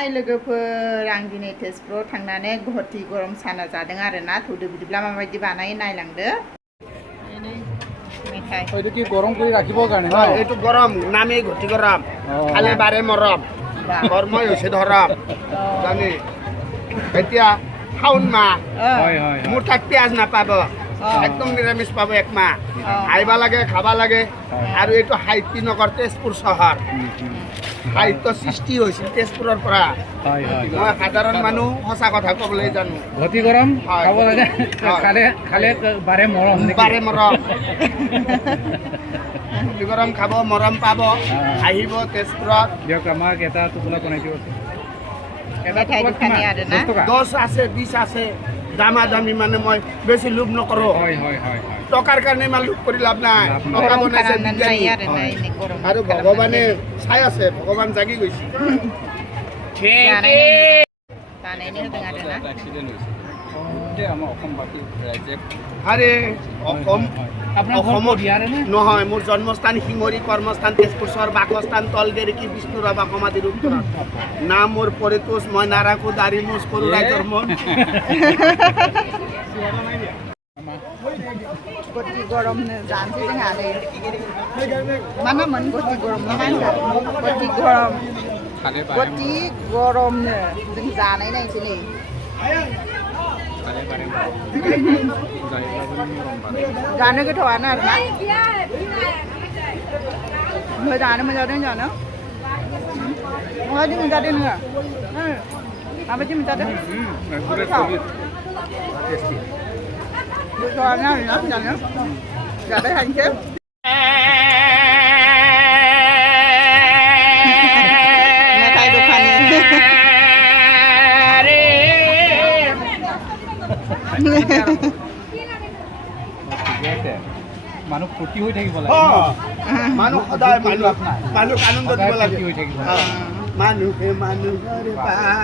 हाय लोगोफोर आं दिनै तेजपुराव थांनानै घटी गरम साना जादों आरोना थौदो बिदिब्ला माबायदि बानायो नायलांदो मेथाइ এইটো কি গৰম কৰি ৰাখিবৰ কাৰণে ন এইটো গৰম নামেই ঘটি গৰম খালে বাৰে মৰম কৰ্মই হৈছে ধৰম জানি এতিয়া শাওন মাহ হয় হয় মোৰ তাত পিঁয়াজ নাপাব একদম নিৰামিষ পাব এক মাহ আহিব লাগে খাব লাগে আৰু এইটো সাহিত্য নগৰ তেজপুৰ চহৰ সাহিত্য সৃষ্টি হৈছিল তেজপুৰৰ পৰা হয় হয় মই সাধাৰণ মানুহ সঁচা কথা ক'বলৈ জানো ঘটি গৰম খাব লাগে খালে খালে বাৰে মৰম বাৰে মৰম ঘটি গৰম খাব মৰম পাব আহিব তেজপুৰত দিয়ক আমাক এটা টোপোলা বনাই দিব মেথাই দোকানী আৰুনা 10 আছে 20 আছে দামা দামি মানে মই বেছি লোভ নকৰোঁ হয় হয় হয় হয় টকাৰ কাৰণে ইমান লোভ কৰি লাভ নাই টকা গৰম বনাইছে খানা নাই আৰুনা এনে গৰম আৰু ভগৱানে চাই আছে ভগৱান জাগি গৈছে बानायनो होदों आरोना আমাৰ অসমবাসী ৰাইজে আৰে অসম অসমত ইয়াৰে নে নহয় মোৰ জন্মস্থান শিঙৰি কৰ্মস্থান তেজপুৰ চহৰ বাসস্থান তলগেৰিকি বিষ্ণুৰাভা সমাধিৰ উত্তৰত নাম মোৰ পৰিতোষ মই নাৰাখো দাড়ি মোজ কৰোঁ ৰাইজৰ মন घटी गरम जानोसै जोंहा नै मा नाममोन घटी गरम ना मा होनदों घटी गरम घटी गरमनो जों जानाय नायनोसै नै जानो गोथावानो आरोना मोजाङानो मोनजादों जानो माबायदि मोनजादों नोङो माबायदि मोनजादों गोथावानो आरोना जानो जाबाय थानोसै मेथाइ दखानी মানুহ ফূৰ্তি হৈ থাকিব লাগে মানুহ সদায় মানুহ আনন্দ দিব লাগে হৈ থাকিব মানুহে মানুহৰ বাবে